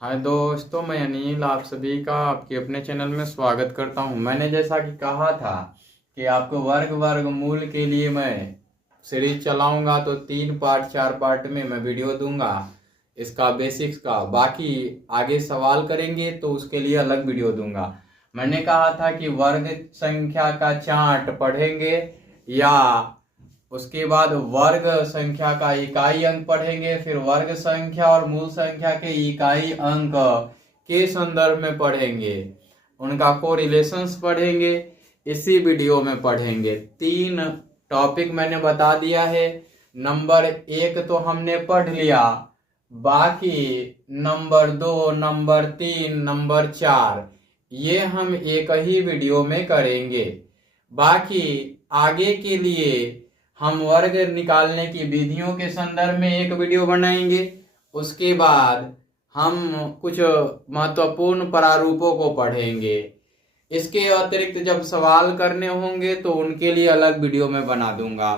हाय दोस्तों, मैं अनिल आप सभी का आपके अपने चैनल में स्वागत करता हूं। मैंने जैसा कि कहा था कि आपको वर्गमूल के लिए मैं सीरीज चलाऊंगा, तो 3 पार्ट 4 पार्ट में मैं वीडियो दूंगा इसका बेसिक्स का। बाकी आगे सवाल करेंगे तो उसके लिए अलग वीडियो दूंगा। मैंने कहा था कि वर्ग संख्या का चार्ट पढ़ेंगे, या उसके बाद वर्ग संख्या का इकाई अंक पढ़ेंगे, फिर वर्ग संख्या और मूल संख्या के इकाई अंक के संदर्भ में पढ़ेंगे, उनका कोरिलेशंस पढ़ेंगे। इसी वीडियो में पढ़ेंगे। 3 टॉपिक मैंने बता दिया है। नंबर 1 तो हमने पढ़ लिया, बाकी नंबर 2, नंबर 3, नंबर 4 ये हम एक ही वीडियो में करेंगे। बाकी आगे के लिए हम वर्ग निकालने की विधियों के संदर्भ में एक वीडियो बनाएंगे। उसके बाद हम कुछ महत्वपूर्ण प्रारूपों को पढ़ेंगे। इसके अतिरिक्त जब सवाल करने होंगे तो उनके लिए अलग वीडियो में बना दूंगा।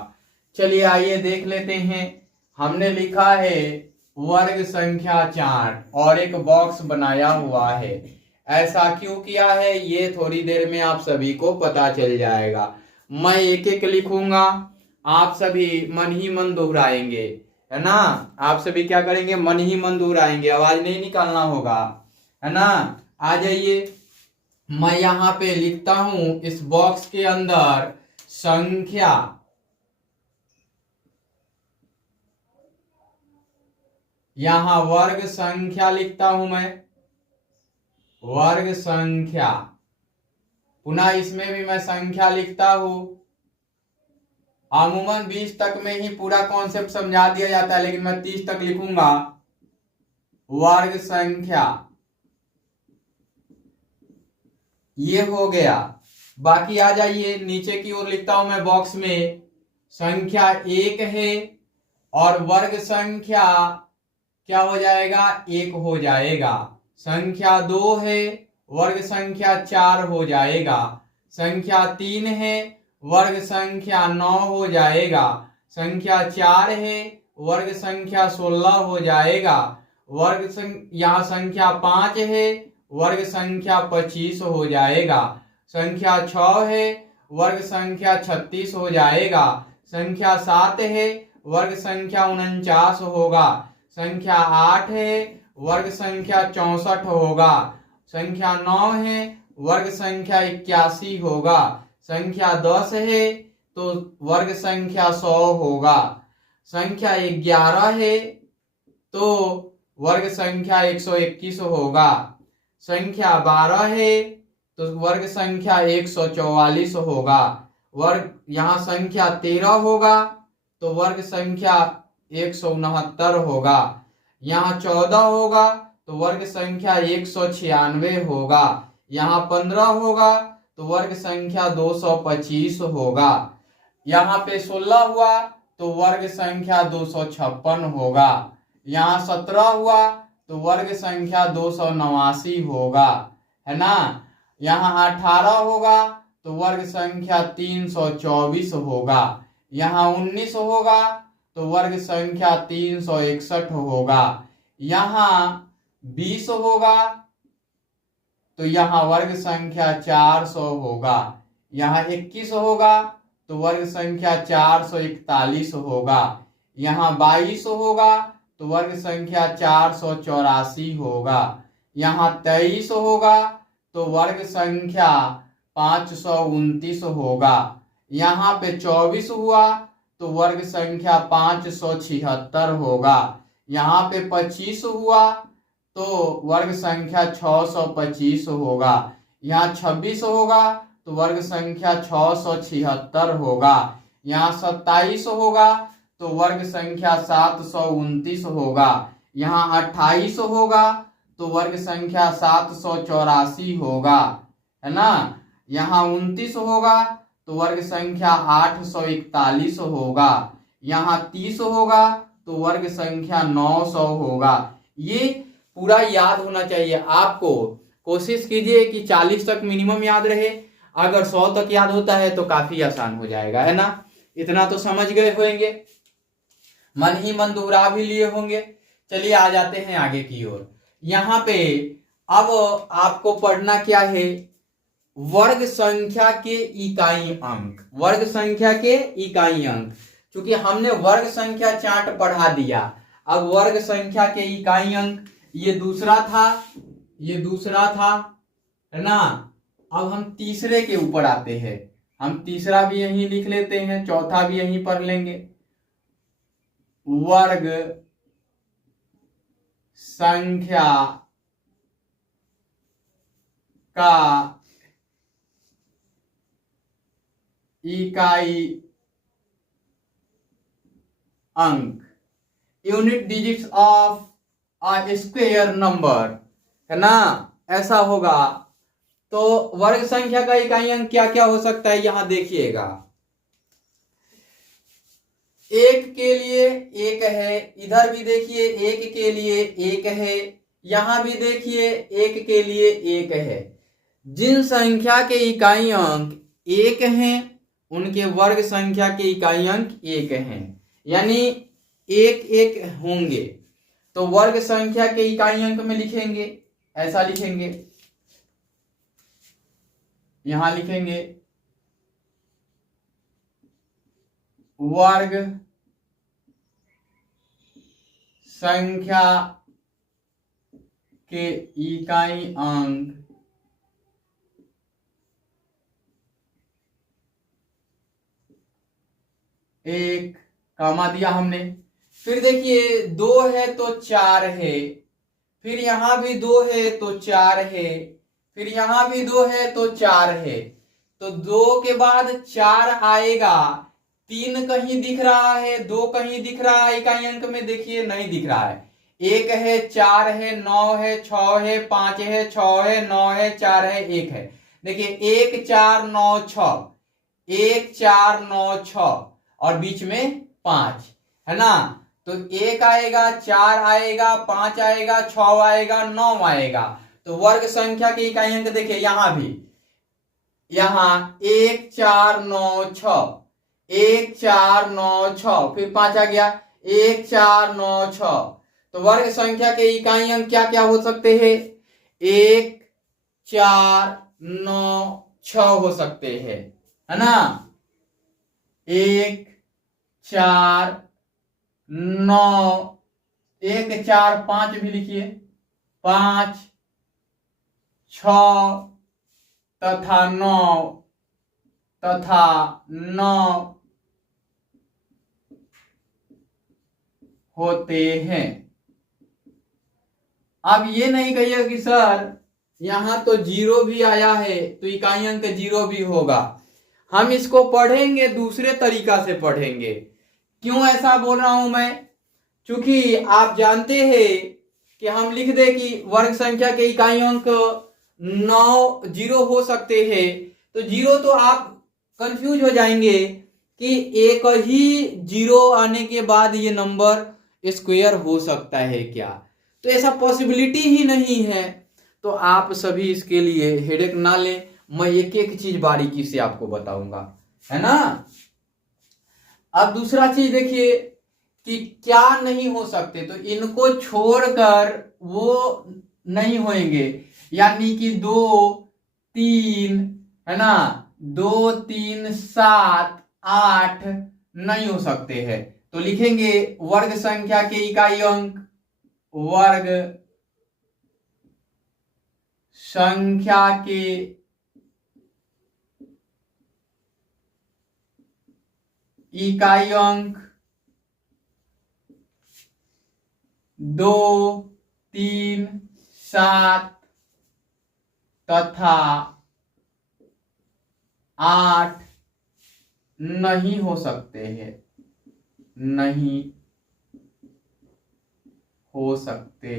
चलिए आइए देख लेते हैं। हमने लिखा है वर्ग संख्या चार्ट और एक बॉक्स बनाया हुआ है। ऐसा क्यों किया है ये थोड़ी देर में आप सभी को पता चल जाएगा। मैं एक एक लिखूंगा, आप सभी मन ही मन दोहराएंगे, है ना। आप सभी क्या करेंगे, मन ही मन दोहराएंगे, आवाज नहीं निकालना होगा, है ना। आ जाइए, मैं यहाँ पे लिखता हूं इस बॉक्स के अंदर संख्या, यहाँ वर्ग संख्या लिखता हूं मैं, वर्ग संख्या। पुनः इसमें भी मैं संख्या लिखता हूं। अमूमन 20 तक में ही पूरा कॉन्सेप्ट समझा दिया जाता है, लेकिन मैं 30 तक लिखूंगा। वर्ग संख्या ये हो गया। बाकी आ जाइए नीचे की ओर लिखता हूं मैं बॉक्स में संख्या 1 है और वर्ग संख्या क्या हो जाएगा, 1 हो जाएगा। संख्या 2 है, वर्ग संख्या 4 हो जाएगा। संख्या 3 है, वर्ग संख्या 9 हो जाएगा। संख्या 4 है, वर्ग संख्या 16 हो जाएगा। यहाँ संख्या 5 है, वर्ग संख्या 25 हो जाएगा। संख्या 6 है, वर्ग संख्या 36 हो जाएगा। संख्या 7 है, वर्ग संख्या 49 होगा। संख्या 8 है, वर्ग संख्या 64 होगा। संख्या 9 है, वर्ग संख्या 81 होगा। संख्या 10 है तो वर्ग संख्या 100 होगा। संख्या 11 है तो वर्ग संख्या 121 होगा। संख्या 12 है तो वर्ग संख्या 144 होगा। वर्ग यहाँ संख्या 13 होगा तो वर्ग संख्या 169 होगा। यहाँ 14 होगा तो वर्ग संख्या 196 होगा। यहाँ 15 होगा तो वर्ग संख्या 225 होगा। यहाँ पे 16 हुआ तो वर्ग संख्या 256 होगा। यहाँ 17 हुआ तो वर्ग संख्या 289 होगा, है ना। यहाँ 18 होगा तो वर्ग संख्या 324 होगा। यहाँ 19 होगा तो वर्ग संख्या 361 होगा। यहाँ 20 होगा तो यहाँ वर्ग संख्या 400 होगा। यहाँ 21 होगा तो वर्ग संख्या 441 होगा। यहाँ 22 होगा तो वर्ग संख्या 484 होगा। यहाँ 23 होगा तो वर्ग संख्या 529 होगा। यहाँ पे 24 हुआ तो वर्ग संख्या 576 होगा। यहाँ पे 25 हुआ तो वर्ग संख्या 625 होगा। यहाँ 26 होगा तो वर्ग संख्या 676 होगा। यहाँ 27 होगा तो वर्ग संख्या 729 होगा। यहाँ 28 होगा तो वर्ग संख्या 784 होगा, है ना। यहाँ 29 होगा तो वर्ग संख्या 841 होगा। यहाँ 30 होगा तो वर्ग संख्या 900 होगा। ये पूरा याद होना चाहिए आपको। कोशिश कीजिए कि 40 तक मिनिमम याद रहे। अगर 100 तक याद होता है तो काफी आसान हो जाएगा, है ना। इतना तो समझ गए होंगे, मन ही मन दोहरा भी लिए होंगे। चलिए आ जाते हैं आगे की ओर। यहाँ पे अब आपको पढ़ना क्या है, वर्ग संख्या के इकाई अंक, वर्ग संख्या के इकाई अंक। क्योंकि हमने वर्ग संख्या चार्ट पढ़ा दिया, अब वर्ग संख्या के इकाई अंक ये दूसरा था, ये दूसरा था, है ना। अब हम तीसरे के ऊपर आते हैं, हम तीसरा भी यहीं लिख लेते हैं, चौथा भी यहीं पढ़ लेंगे। वर्ग संख्या का इकाई अंक, unit digits of a square number, है ना, ऐसा होगा। तो वर्ग संख्या का इकाई अंक क्या क्या हो सकता है, यहां देखिएगा। एक के लिए एक है, इधर भी देखिए एक के लिए एक है, यहां भी देखिए एक के लिए एक है। जिन संख्या के इकाई अंक एक हैं उनके वर्ग संख्या के इकाई अंक एक हैं, यानी एक एक होंगे। तो वर्ग संख्या के इकाई अंक में लिखेंगे, ऐसा लिखेंगे, यहां लिखेंगे वर्ग संख्या के इकाई अंक एक, कामा दिया हमने। फिर देखिए दो है तो चार है, फिर यहां भी दो है तो चार है, फिर यहां भी दो है तो चार है। तो दो के बाद चार आएगा, तीन कहीं दिख रहा है, दो कहीं दिख रहा है इकाई अंक में, देखिए नहीं दिख रहा है। एक है, चार है, नौ है, छ है, पांच है, छ है, नौ है, चार है, एक है। देखिए एक चार नौ छ, एक चार नौ छ, और बीच में पांच, है ना। तो एक आएगा, चार आएगा, पांच आएगा, छ आएगा, नौ आएगा। तो वर्ग संख्या के इकाई अंक देखिए यहां भी, यहां एक चार नौ छ, एक चार नौ छ, फिर पांच आ गया, एक चार नौ छ। तो वर्ग संख्या के इकाई अंक क्या क्या हो सकते हैं, एक चार नौ छ हो सकते हैं, है ना। एक चार नौ, एक चार पांच भी लिखिए, पांच छ तथा नौ तथा नौ होते हैं। अब ये नहीं कहिए कि सर यहां तो जीरो भी आया है तो इकाई अंक जीरो भी होगा। हम इसको पढ़ेंगे दूसरे तरीका से पढ़ेंगे। क्यों ऐसा बोल रहा हूं मैं, क्योंकि आप जानते हैं कि हम लिख दे कि वर्ग संख्या के इकाई अंक 9 जीरो हो सकते हैं, तो जीरो तो आप कंफ्यूज हो जाएंगे कि एक ही जीरो आने के बाद ये नंबर स्क्वायर हो सकता है क्या, तो ऐसा पॉसिबिलिटी ही नहीं है। तो आप सभी इसके लिए हेडेक ना लें, मैं एक एक चीज बारीकी से आपको बताऊंगा, है ना। अब दूसरा चीज देखिए कि क्या नहीं हो सकते, तो इनको छोड़कर वो नहीं होंगे, यानी कि दो तीन, है ना, दो तीन सात आठ नहीं हो सकते हैं। तो लिखेंगे वर्ग संख्या के इकाई अंक, वर्ग संख्या के इकाई अंक दो तीन सात तथा आठ नहीं हो सकते हैं, नहीं हो सकते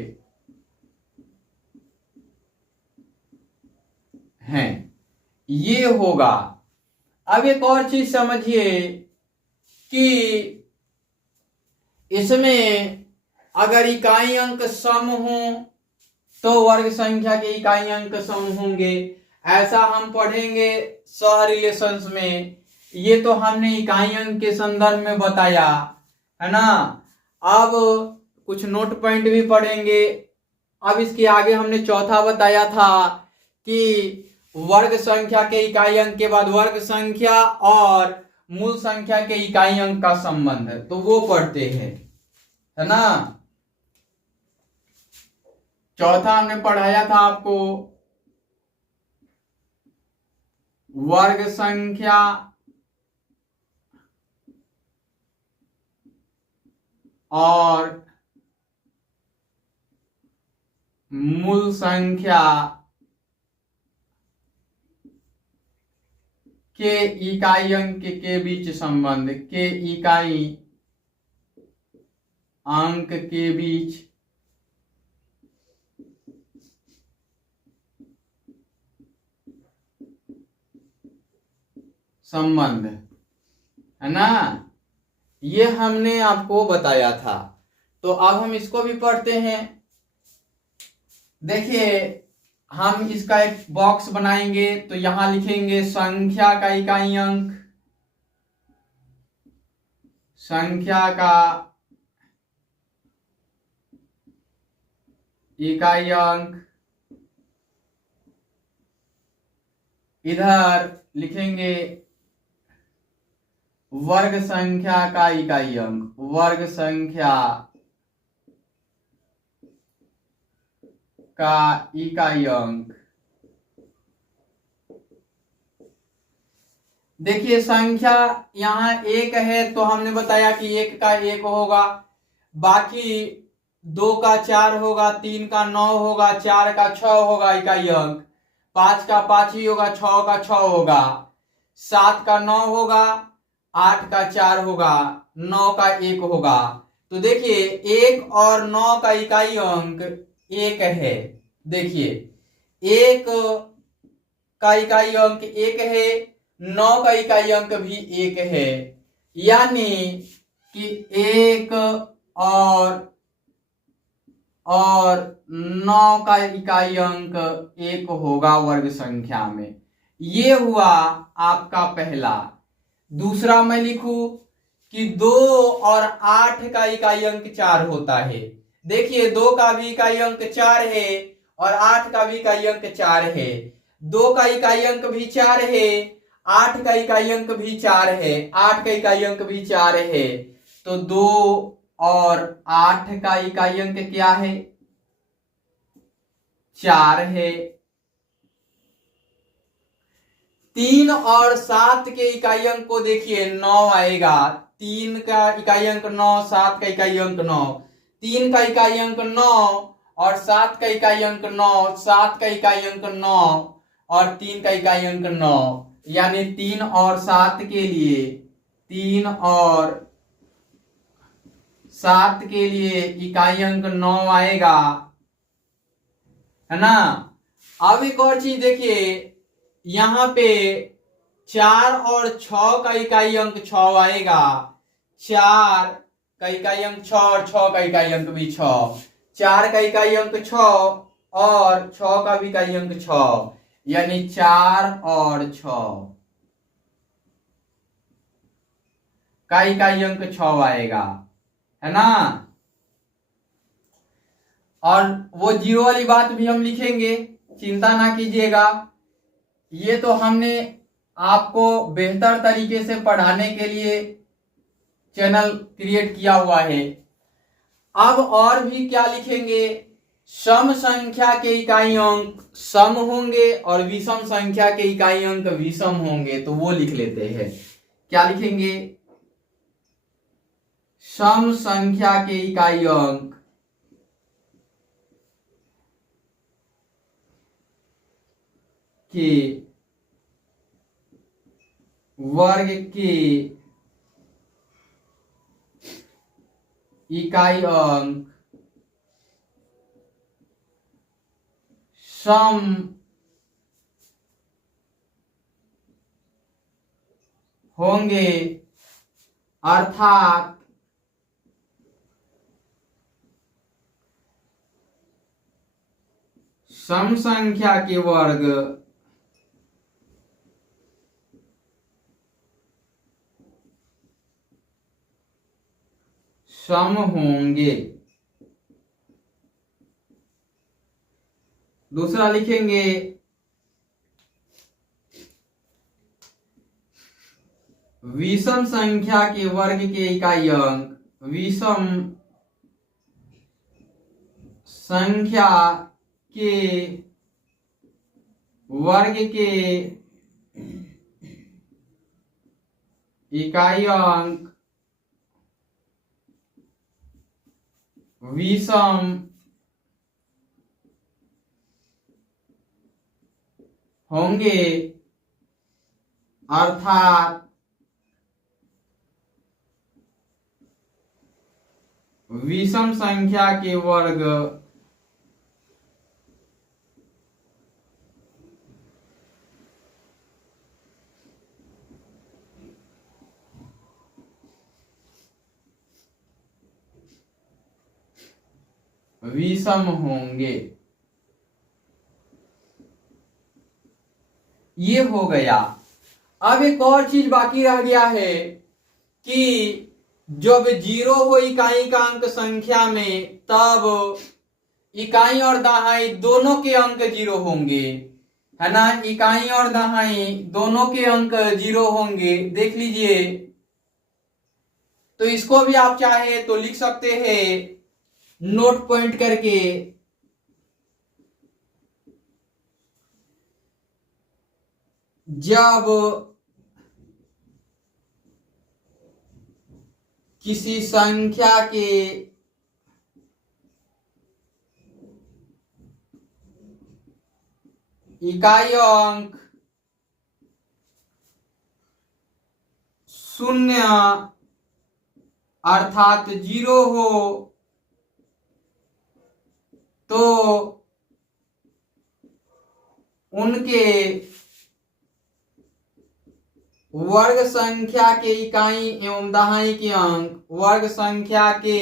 हैं, ये होगा। अब एक और चीज समझिए कि इसमें अगर इकाई अंक सम हो तो वर्ग संख्या के इकाई अंक सम होंगे, ऐसा हम पढ़ेंगे सह रिलेशंस में। ये तो हमने इकाई अंक के संदर्भ में बताया, है ना। अब कुछ नोट पॉइंट भी पढ़ेंगे अब इसके आगे हमने चौथा बताया था कि वर्ग संख्या के इकाई अंक के बाद वर्ग संख्या और मूल संख्या के इकाई अंक का संबंध है, तो वो पढ़ते हैं, है ना। चौथा हमने पढ़ाया था आपको वर्ग संख्या और मूल संख्या के इकाई अंक के बीच संबंध, के इकाई अंक के बीच संबंध, है ना, ये हमने आपको बताया था। तो अब हम इसको भी पढ़ते हैं। देखिए हम इसका एक बॉक्स बनाएंगे, तो यहां लिखेंगे संख्या का इकाई अंक, संख्या का इकाई अंक, इधर लिखेंगे वर्ग संख्या का इकाई अंक, वर्ग संख्या का इकाई अंक। देखिए संख्या यहां एक है, तो हमने बताया कि एक का एक होगा, बाकी दो का चार होगा, तीन का नौ होगा, चार का छह होगा इकाई अंक, पांच का पांच ही होगा, छह का छह होगा, सात का नौ होगा, आठ का चार होगा, नौ का एक होगा। तो देखिए एक और नौ का इकाई अंक एक है। देखिए एक का इकाई अंक एक है, नौ का इकाई अंक भी एक है, यानी कि एक और नौ का इकाई अंक एक होगा वर्ग संख्या में। ये हुआ आपका पहला। दूसरा मैं लिखूं कि 2 और 8 का इकाई अंक 4 होता है। देखिए 2 का भी इकाई अंक 4 है और 8 का भी इकाई अंक 4 है। 2 का इकाई अंक भी 4 है, 8 का इकाई अंक भी 4 है, 8 का इकाई अंक भी 4 है। तो 2 और 8 का इकाई अंक क्या है? 4 है। 3 और 7 के इकाई अंक को देखिए 9 आएगा। 3 का इकाई अंक 9, 7 का इकाई अंक 9। 3 का इकाई अंक 9 और 7 का इकाई अंक 9, 7 का इकाई अंक 9 और 3 का इकाई अंक 9, यानी 3 और 7 के लिए, 3 और 7 के लिए इकाई अंक 9 आएगा, है ना। अब एक और चीज देखिए, यहां पे 4 और 6 का इकाई अंक 6 आएगा। 4 का इकाई अंक 6 और 6 का इकाई अंक भी 6। 4 का इकाई अंक 6 और 6 का भी इकाई अंक 6, यानी 4 और 6 का इकाई अंक 6 आएगा, है ना। और वो जीरो वाली बात भी हम लिखेंगे, चिंता ना कीजिएगा। ये तो हमने आपको बेहतर तरीके से पढ़ाने के लिए चैनल क्रिएट किया हुआ है। अब और भी क्या लिखेंगे? सम संख्या के इकाई अंक सम होंगे और विषम संख्या के इकाई अंक विषम होंगे, तो वो लिख लेते हैं। क्या लिखेंगे? सम संख्या के इकाई अंक के वर्ग के इकाई अंक सम होंगे, अर्थात सम संख्या के वर्ग सम होंगे। दूसरा लिखेंगे विषम संख्या के वर्ग के इकाई अंक, विषम संख्या के वर्ग के इकाई अंक विषम होंगे, अर्थात विषम संख्या के वर्ग विषम होंगे। ये हो गया। अब एक और चीज बाकी रह गया है कि जब जीरो हो इकाई का अंक संख्या में, तब इकाई और दहाई दोनों के अंक जीरो होंगे, है ना। इकाई और दहाई दोनों के अंक जीरो होंगे, देख लीजिए। तो इसको भी आप चाहे तो लिख सकते हैं नोट पॉइंट करके। जब किसी संख्या के इकाई अंक शून्य अर्थात जीरो हो, तो उनके वर्ग संख्या के इकाई एवं दहाई के अंक, वर्ग संख्या के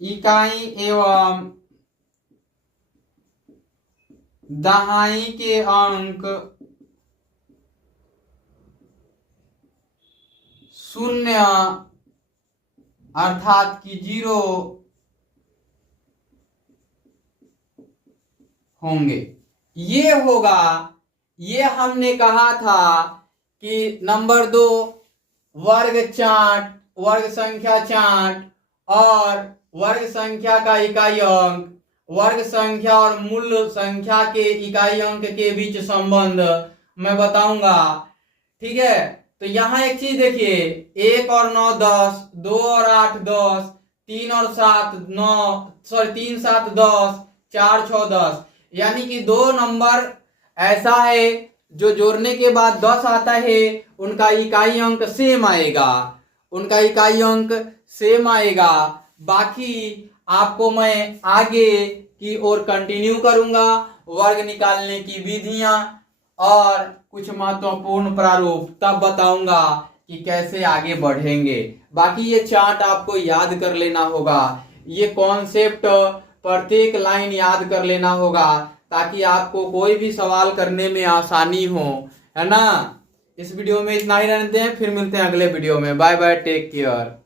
इकाई एवं दहाई के अंक शून्य अर्थात कि जीरो होंगे। ये होगा, ये हमने कहा था कि नंबर 2 वर्ग चार्ट, वर्ग संख्या चार्ट और वर्ग संख्या का इकाई अंक, वर्ग संख्या और मूल संख्या के इकाई अंक के बीच संबंध मैं बताऊंगा, ठीक है। तो यहाँ एक चीज देखिए, 1 और 9 10, 2 और 8 10, 3 और 7 9, 3 7 10, 4 6 10, यानी कि 2 नंबर ऐसा है जो जोड़ने के बाद 10 आता है, उनका इकाई अंक सेम आएगा, उनका इकाई अंक सेम आएगा। बाकी आपको मैं आगे की ओर कंटिन्यू करूंगा, वर्ग निकालने की विधियां और कुछ महत्वपूर्ण प्रारूप तब बताऊंगा कि कैसे आगे बढ़ेंगे। बाकी ये चार्ट आपको याद कर लेना होगा, ये कॉन्सेप्ट प्रत्येक लाइन याद कर लेना होगा, ताकि आपको कोई भी सवाल करने में आसानी हो, है ना। इस वीडियो में इतना ही रहते हैं, फिर मिलते हैं अगले वीडियो में। Bye bye, take care.